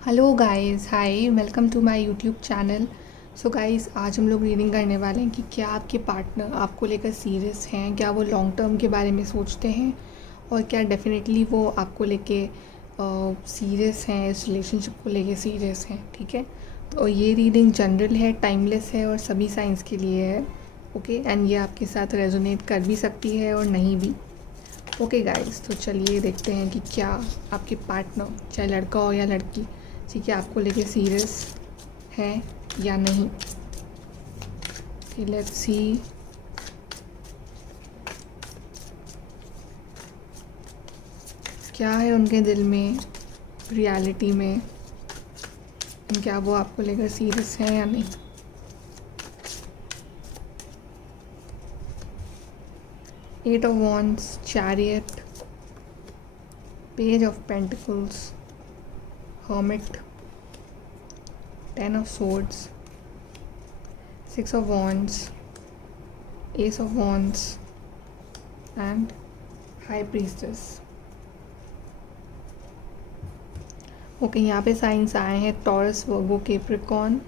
Hello guys, hi, welcome to my YouTube channel. So guys, आज हम लोग reading करने वाले हैं कि क्या आपके पार्टनर आपको लेकर सीरियस हैं, क्या वो लॉन्ग टर्म के बारे में सोचते हैं और क्या डेफिनेटली वो आपको लेके सीरियस हैं, इस रिलेशनशिप को लेके सीरियस हैं। ठीक है, तो ये रीडिंग जनरल है, टाइमलेस है और सभी साइंस के लिए है। ओके, एंड ये आपके साथ रेजोनेट कर भी सकती है और नहीं भी। ओके गाइस, तो चलिए देखते हैं कि क्या आपके पार्टनर, चाहे लड़का हो या लड़की, ठीक है, आपको लेके सीरियस है या नहीं। Let's see. क्या है उनके दिल में, रियलिटी में, क्या वो आपको लेकर सीरियस है या नहीं। Eight of wands, chariot, page of pentacles, hermit, ten of swords, six of wands, ace of wands and high priestess। Okay, यहाँ पे साइंस आए हैं Taurus, Virgo, Capricorn.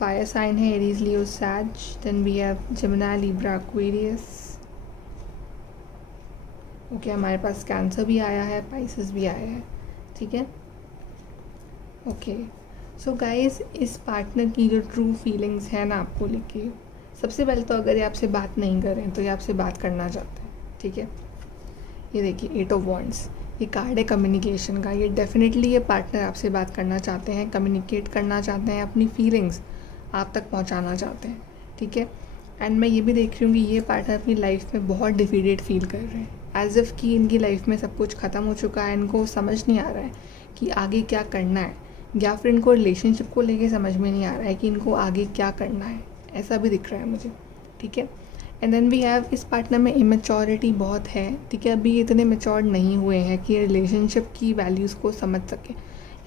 Fire sign है Aries, Leo, Sag. Then we have Gemini, Libra, Aquarius. Okay, हमारे पास cancer भी आया है, पाइसेस भी आया है। ठीक है, ओके। सो गाइस, इस पार्टनर की जो ट्रू फीलिंग्स हैं ना आपको लेके, सबसे पहले तो अगर ये आपसे बात नहीं कर रहे हैं तो ये आपसे बात करना चाहते हैं। ठीक है, ये देखिए एट ऑफ वॉन्ड्स, ये कार्ड है कम्युनिकेशन का। ये डेफिनेटली ये पार्टनर आपसे बात करना चाहते हैं, कम्युनिकेट करना चाहते हैं, अपनी फीलिंग्स आप तक पहुंचाना चाहते हैं। ठीक है, एंड मैं ये भी देख रही हूँ कि ये पार्टनर अपनी लाइफ में बहुत डिफीटेड फील कर रहे हैं, एज इफ़ कि इनकी लाइफ में सब कुछ ख़त्म हो चुका है, इनको समझ नहीं आ रहा है कि आगे क्या करना है, या फिर इनको रिलेशनशिप को लेके समझ में नहीं आ रहा है कि इनको आगे क्या करना है। ऐसा भी दिख रहा है मुझे। ठीक है, एंड देन वी हैव, इस पार्टनर में इमेच्योरिटी बहुत है। ठीक है, अभी ये इतने मेच्योर नहीं हुए हैं कि रिलेशनशिप की वैल्यूज़ को समझ सके,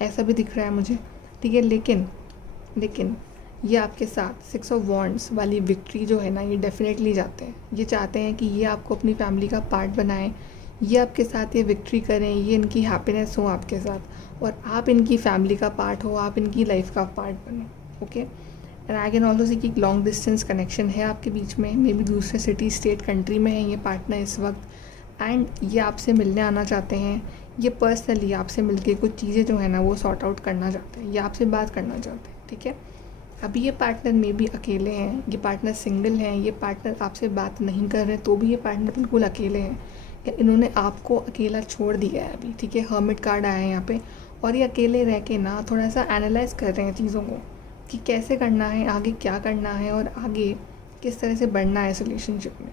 ऐसा भी दिख रहा है मुझे। ठीक है, लेकिन ये आपके साथ सिक्स ऑफ वॉन्ड्स वाली विक्ट्री जो है ना, ये डेफिनेटली चाहते हैं। ये चाहते हैं कि ये आपको अपनी फैमिली का पार्ट बनाएं, ये आपके साथ ये विक्ट्री करें, ये इनकी हैप्पीनेस हो आपके साथ, और आप इनकी फैमिली का पार्ट हो, आप इनकी लाइफ का पार्ट बनो। Okay, and I can also see कि लॉन्ग डिस्टेंस कनेक्शन है आपके बीच में, मे बी दूसरे सिटी, स्टेट, कंट्री में है ये पार्टनर इस वक्त, एंड ये आपसे मिलने आना चाहते हैं। ये पर्सनली आपसे मिलके कुछ चीज़ें जो है ना वो सॉर्ट आउट करना चाहते हैं, ये आपसे बात करना चाहते हैं। ठीक है, अभी ये पार्टनर में भी अकेले हैं, ये पार्टनर सिंगल हैं, ये पार्टनर आपसे बात नहीं कर रहे तो भी ये पार्टनर बिल्कुल अकेले हैं, या इन्होंने आपको अकेला छोड़ दिया है अभी। ठीक है, हर्मिट कार्ड आया है यहाँ पे, और ये अकेले रह के ना थोड़ा सा एनालाइज कर रहे हैं चीज़ों को कि कैसे करना है, आगे क्या करना है और आगे किस तरह से बढ़ना है इस रिलेशनशिप में।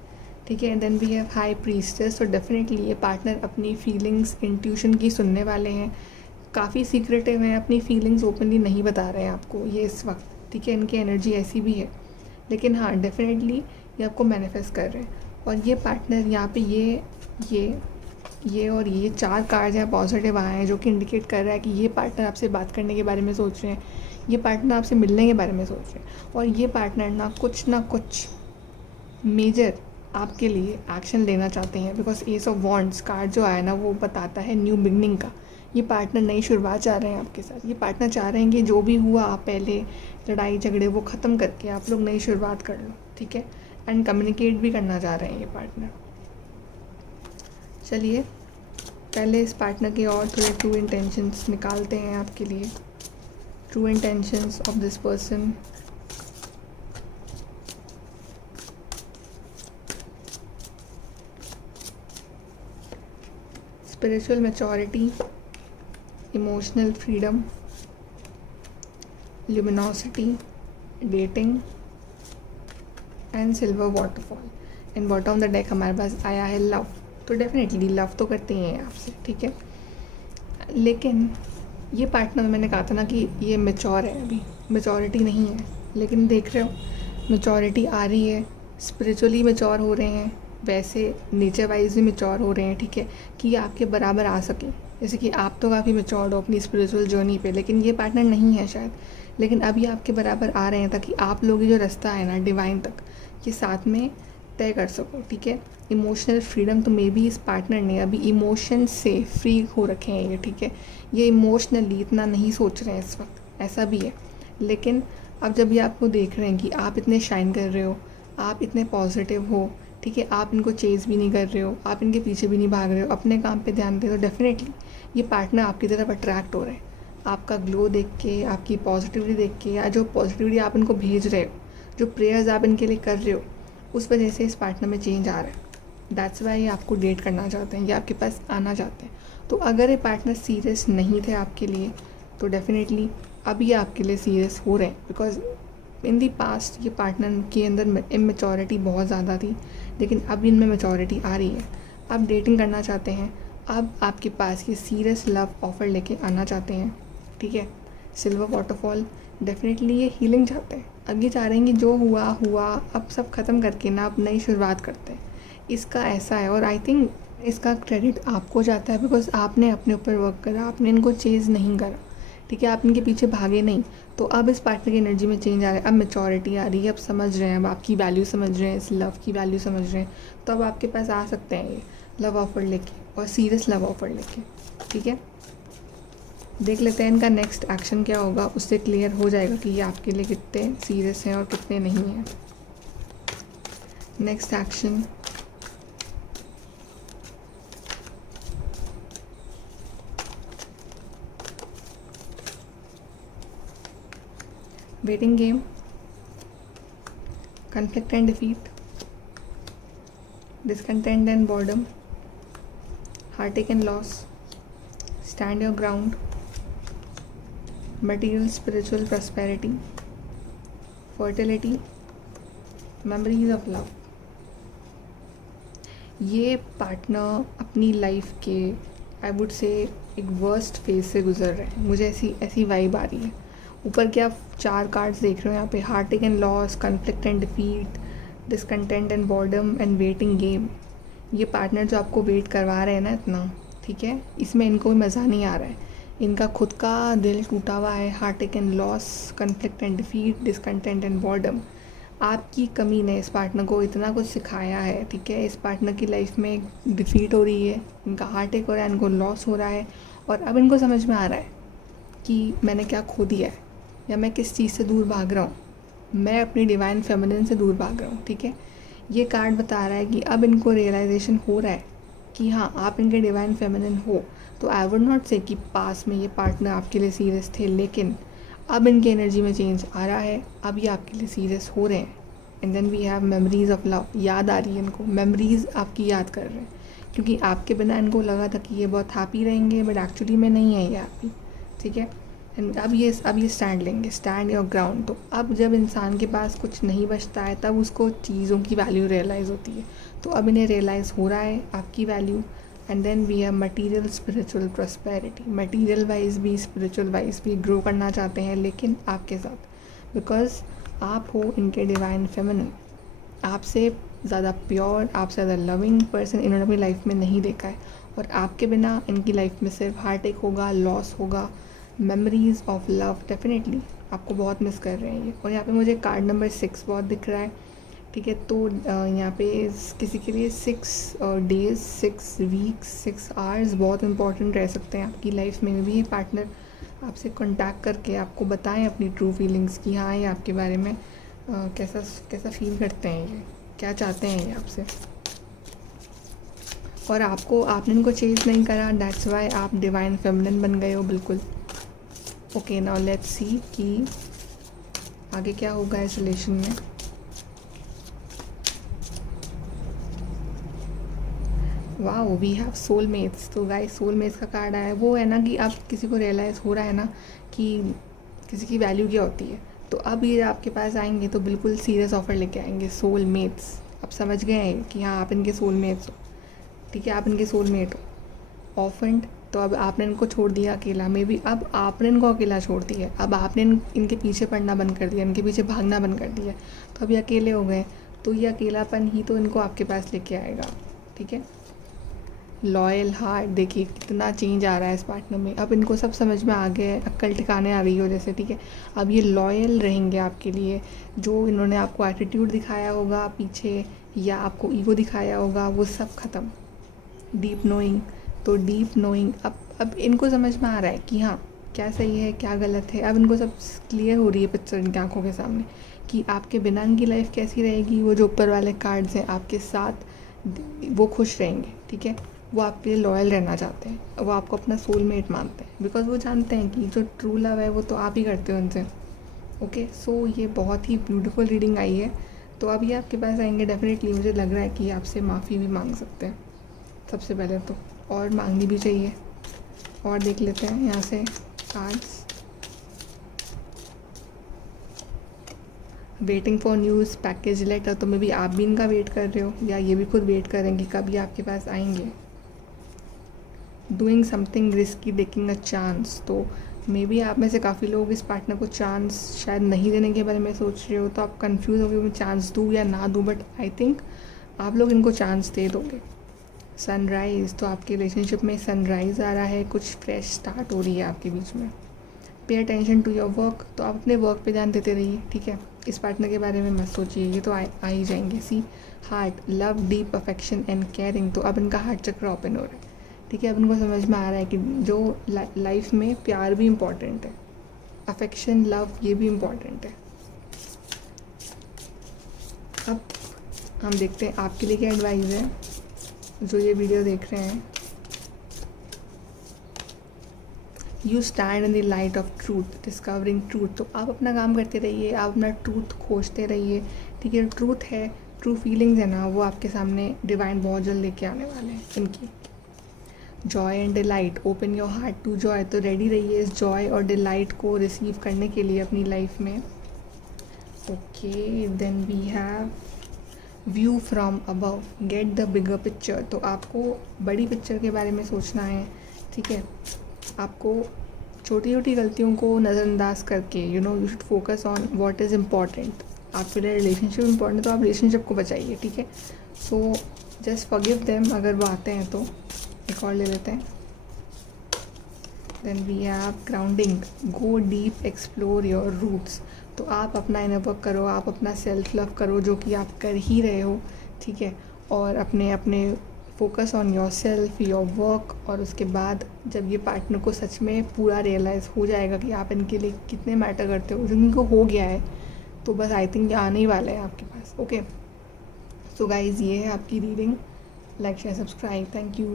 ठीक है, then we have high priestess. तो डेफिनेटली ये पार्टनर अपनी फीलिंग्स इंट्यूशन की सुनने वाले हैं, काफ़ी सीक्रेटिव हैं, अपनी फीलिंग्स ओपनली नहीं बता रहे हैं आपको ये इस वक्त। ठीक है, इनकी एनर्जी ऐसी भी है, लेकिन हाँ डेफिनेटली ये आपको मैनिफेस्ट कर रहे हैं। और ये पार्टनर यहाँ पे ये और ये चार कार्ड यहाँ पॉजिटिव आए हैं, जो कि इंडिकेट कर रहा है कि ये पार्टनर आपसे बात करने के बारे में सोच रहे हैं, ये पार्टनर आपसे मिलने के बारे में सोच रहे हैं, और ये पार्टनर ना कुछ मेजर आपके लिए एक्शन लेना चाहते हैं। Because S of wands card जो आया ना वो बताता है न्यू बिगनिंग का। ये पार्टनर नई शुरुआत चाह रहे हैं आपके साथ। ये पार्टनर चाह रहे हैं कि जो भी हुआ आप पहले लड़ाई झगड़े वो ख़त्म करके आप लोग नई शुरुआत कर लो। ठीक है, एंड कम्युनिकेट भी करना चाह रहे हैं ये पार्टनर। चलिए पहले इस पार्टनर के और थोड़े ट्रू इंटेंशंस निकालते हैं आपके लिए। True intentions of this person. Spiritual maturity, emotional freedom, luminosity, dating and silver waterfall. In bottom the deck हमारे पास आया है लव। तो डेफिनेटली लव तो करते ही हैं आपसे। ठीक है, लेकिन ये पार्टनर, मैंने कहा था ना कि ये मैच्योर है, अभी मैच्योरिटी नहीं है, लेकिन देख रहे हो मैच्योरिटी आ रही है, स्पिरिचुअली मैच्योर हो रहे हैं, वैसे नेचर वाइज भी मैच्योर हो रहे हैं। ठीक है, कि आपके बराबर आ सके। जैसे कि आप तो काफ़ी मैच्योर्ड हो अपनी स्पिरिचुअल जर्नी पे, लेकिन ये पार्टनर नहीं है शायद, लेकिन अभी आपके बराबर आ रहे हैं ताकि आप लोग ये जो रास्ता है ना डिवाइन तक, ये साथ में तय कर सको, ठीक है। इमोशनल फ्रीडम तो मे बी इस पार्टनर ने अभी इमोशन से फ्री हो रखे हैं ये, ठीक है। ये इमोशनली इतना नहीं सोच रहे हैं इस वक्त, ऐसा भी है। लेकिन अब जब ये आपको देख रहे हैं कि आप इतने शाइन कर रहे हो, आप इतने पॉजिटिव हो, ठीक है, आप इनको चेज़ भी नहीं कर रहे हो, आप इनके पीछे भी नहीं भाग रहे हो, अपने काम पे ध्यान दे, तो डेफिनेटली ये पार्टनर आपकी तरफ अट्रैक्ट हो रहे हैं। आपका ग्लो देख के, आपकी पॉजिटिविटी देख के, या जो पॉजिटिविटी आप इनको भेज रहे हो, जो प्रेयर्स आप इनके लिए कर रहे हो, उस वजह से इस पार्टनर में चेंज आ रहा है। दैट्स वाई ये आपको डेट करना चाहते हैं, ये आपके पास आना चाहते हैं। तो अगर ये पार्टनर सीरियस नहीं थे आपके लिए, तो डेफिनेटली अब ये आपके लिए सीरियस हो रहे हैं, बिकॉज इन दी पास्ट ये पार्टनर के अंदर इमेच्योरिटी बहुत ज़्यादा थी, लेकिन अब इनमें मैच्योरिटी आ रही है। अब डेटिंग करना चाहते हैं, अब आपके पास ये सीरियस लव ऑफर लेके आना चाहते हैं, ठीक है। सिल्वर वाटरफॉल, डेफिनेटली ये हीलिंग चाहते हैं। आगे चाह रहे हैं कि जो हुआ हुआ, अब सब ख़त्म करके ना अब नई शुरुआत करते हैं। इसका ऐसा है, और आई थिंक इसका क्रेडिट आपको जाता है, बिकॉज आपने अपने ऊपर वर्क करा, आपने इनको चेज़ नहीं करा, ठीक है, आप इनके पीछे भागे नहीं। तो अब इस पार्टनर की एनर्जी में चेंज आ रहा है, अब मैच्योरिटी आ रही है, अब समझ रहे हैं, अब आपकी वैल्यू समझ रहे हैं, इस लव की वैल्यू समझ रहे हैं। तो अब आपके पास आ सकते हैं ये लव ऑफर लेके, और सीरियस लव ऑफर लेके, ठीक है। देख लेते हैं इनका नेक्स्ट एक्शन क्या होगा, उससे क्लियर हो जाएगा कि ये आपके लिए कितने सीरियस हैं और कितने नहीं हैं। Next action, waiting game, conflict and defeat, discontent and boredom, heartache and loss, stand your ground, material spiritual prosperity, fertility, memories of love। ये पार्टनर अपनी लाइफ के आई वुड से एक वर्स्ट फेज से गुजर रहे हैं, मुझे ऐसी वाइब आ रही है। ऊपर के आप 4 कार्ड्स देख रहे हो यहाँ पे, heartache and loss, conflict and defeat, discontent and boredom and waiting game. ये पार्टनर जो आपको वेट करवा रहे हैं ना इतना, ठीक है, इसमें इनको मज़ा नहीं आ रहा है, इनका खुद का दिल टूटा हुआ है। Heartache and loss, conflict and defeat, discontent and boredom. आपकी कमी ने इस पार्टनर को इतना कुछ सिखाया है, ठीक है। इस पार्टनर की लाइफ में डिफीट हो रही है, इनका हार्टिक हो रहा है, इनको लॉस हो रहा है, और अब इनको समझ में आ रहा है कि मैंने क्या खो दिया है, या मैं किस चीज़ से दूर भाग रहा हूँ, मैं अपनी डिवाइन फेमिनिन से दूर भाग रहा हूँ, ठीक है। ये कार्ड बता रहा है कि अब इनको रियलाइजेशन हो रहा है कि हाँ आप इनके डिवाइन फेमिनिन हो। तो आई वुड नॉट से कि पास में ये पार्टनर आपके लिए सीरियस थे, लेकिन अब इनकी एनर्जी में चेंज आ रहा है, अब ये आपके लिए सीरियस हो रहे हैं। And then we have memories of love, याद आ रही है इनको, मेमोरीज आपकी याद कर रहे हैं, क्योंकि आपके बिना इनको लगा था कि ये बहुत हैप्पी रहेंगे, बट एक्चुअली में नहीं है ये हैप्पी, ठीक है। एंड अब ये स्टैंड लेंगे, स्टैंड योर ग्राउंड। तो अब जब इंसान के पास कुछ नहीं बचता है, तब उसको चीज़ों की वैल्यू रियलाइज़ होती है। तो अब इन्हें रियलाइज़ हो रहा है आपकी value. And then we have material spiritual prosperity, material wise भी स्पिरिचुअल वाइज भी ग्रो करना चाहते हैं, लेकिन आपके साथ, बिकॉज आप हो इनके डिवाइन फेमिनिन। आपसे ज़्यादा प्योर, आपसे ज़्यादा लविंग पर्सन इन्होंने अपनी लाइफ में नहीं देखा है, और आपके बिना इनकी लाइफ में सिर्फ हार्ट होगा, लॉस होगा, मेमोरीज ऑफ लव। डेफिनेटली आपको बहुत मिस कर रहे हैं ये। और यहाँ पे मुझे कार्ड नंबर 6 बहुत दिख रहा है, ठीक है। तो यहाँ पे किसी के लिए 6 डेज, 6 वीक्स, 6 आवर्स बहुत इंपॉर्टेंट रह सकते हैं आपकी लाइफ में भी। ये पार्टनर आपसे कांटेक्ट करके आपको बताएं अपनी ट्रू फीलिंग्स की, हाँ ये आपके बारे में कैसा फील करते हैं, ये क्या चाहते हैं ये आपसे। और आपने इनको चेंज नहीं करा, दैट्स वाई आप डिवाइन फेमिनिन बन गए हो, बिल्कुल। ओके, नाउ लेट्स सी कि आगे क्या होगा इस रिलेशन में। Wow, we have soulmates. तो गाइस सोलमेट्स का कार्ड आया है, वो है ना कि अब किसी को रियलाइज़ हो रहा है ना कि किसी की वैल्यू क्या होती है। तो अब ये आपके पास आएंगे तो बिल्कुल सीरियस ऑफर लेके आएंगे, सोलमेट्स। अब समझ गए हैं कि हाँ आप इनके सोलमेट्स हो, ठीक है, आप इनके सोलमेट हो। ऑफेंड, तो अब आपने इनको छोड़ दिया अकेला, मे बी अब आपने इनको अकेला छोड़ दिया, अब आपने इनके पीछे पड़ना बंद कर दिया, इनके पीछे भागना बंद कर दिया, तो अब ये अकेले हो गए। तो ये अकेलापन ही तो इनको आपके पास लेके आएगा, ठीक है। लॉयल हार्ट, देखिए कितना चेंज आ रहा है इस पार्टनर में। अब इनको सब समझ में आ गया है, अक्ल ठिकाने आ रही हो जैसे, ठीक है। अब ये लॉयल रहेंगे आपके लिए। जो इन्होंने आपको एटीट्यूड दिखाया होगा पीछे, या आपको ईगो दिखाया होगा, वो सब ख़त्म। डीप नोइंग, तो डीप नोइंग अब इनको समझ में आ रहा है कि हाँ क्या सही है क्या गलत है। अब इनको सब क्लियर हो रही है पिक्चर इनकी आंखों के सामने कि आपके बिना इनकी लाइफ कैसी रहेगी। वो जो ऊपर वाले कार्ड्स हैं आपके साथ, वो खुश रहेंगे, ठीक है। वो आपके लिए लॉयल रहना चाहते हैं, वो आपको अपना सोलमेट मानते हैं, बिकॉज वो जानते हैं कि जो ट्रू लव है वो तो आप ही करते हो उनसे। ओके, सो ये बहुत ही ब्यूटीफुल रीडिंग आई है। तो अब ये आपके पास आएंगे डेफिनेटली, मुझे लग रहा है कि आपसे माफ़ी भी मांग सकते हैं सबसे पहले तो, और मांगनी भी चाहिए। और देख लेते हैं यहाँ से cards. Waiting for news, package letter, तो मे बी आप भी इनका वेट कर रहे हो या ये भी खुद वेट करेंगे कब ये आपके पास आएंगे। Doing something risky, taking a chance, तो मे बी आप में से काफ़ी लोग इस पार्टनर को चांस शायद नहीं देने के बारे में सोच रहे हो। तो आप कंफ्यूज हो गए मैं चांस दूँ या ना दूँ, बट आई थिंक आप लोग इनको चांस दे दोगे। सनराइज़, तो आपके रिलेशनशिप में सनराइज़ आ रहा है, कुछ फ्रेश स्टार्ट हो रही है आपके बीच में। Pay attention to your work, तो आप अपने वर्क पे ध्यान देते रहिए, ठीक है। इस पार्टनर के बारे में मत सोचिए, ये तो आ ही जाएंगे। सी heart, love, deep affection and caring, तो अब इनका हार्ट चक्र ओपन हो रहा है, ठीक है। अब इनको समझ में आ रहा है कि जो लाइफ में प्यार भी इम्पॉर्टेंट है, अफेक्शन, लव, ये भी इम्पॉर्टेंट है। अब हम देखते हैं आपके लिए क्या एडवाइस है जो ये वीडियो देख रहे हैं। You stand in the light of truth, discovering truth, तो आप अपना काम करते रहिए, आप अपना ट्रूथ खोजते रहिए, ठीक है। ट्रूथ है, ट्रू फीलिंग्स है ना, वो आपके सामने डिवाइन बहुत जल्द लेके आने वाले हैं इनकी। Joy and delight, open your heart to joy, तो रेडी रहिए इस जॉय और डिलाइट को रिसीव करने के लिए अपनी लाइफ में। Okay, then we have view from above, get the bigger picture, तो आपको बड़ी पिक्चर के बारे में सोचना है, ठीक है। आपको छोटी छोटी गलतियों को नज़रअंदाज करके you should focus on what is important. आपके लिए रिलेशनशिप इम्पॉर्टेंट, तो आप रिलेशनशिप को बचाइए, ठीक है। सो जस्ट फॉरगिव देम, अगर वो आते हैं तो। एक और ले लेते हैं। Then we have grounding, go deep, explore your roots, तो आप अपना इनर वर्क करो, आप अपना सेल्फ लव करो, जो कि आप कर ही रहे हो, ठीक है। और अपने focus on your self, your work, और उसके बाद जब ये पार्टनर को सच में पूरा रियलाइज़ हो जाएगा कि आप इनके लिए कितने मैटर करते हो, जो इनको हो गया है, तो बस आई थिंक ये आने ही वाला है आपके पास। ओके, सो गाइज़, ये है आपकी reading. Like share subscribe, thank you.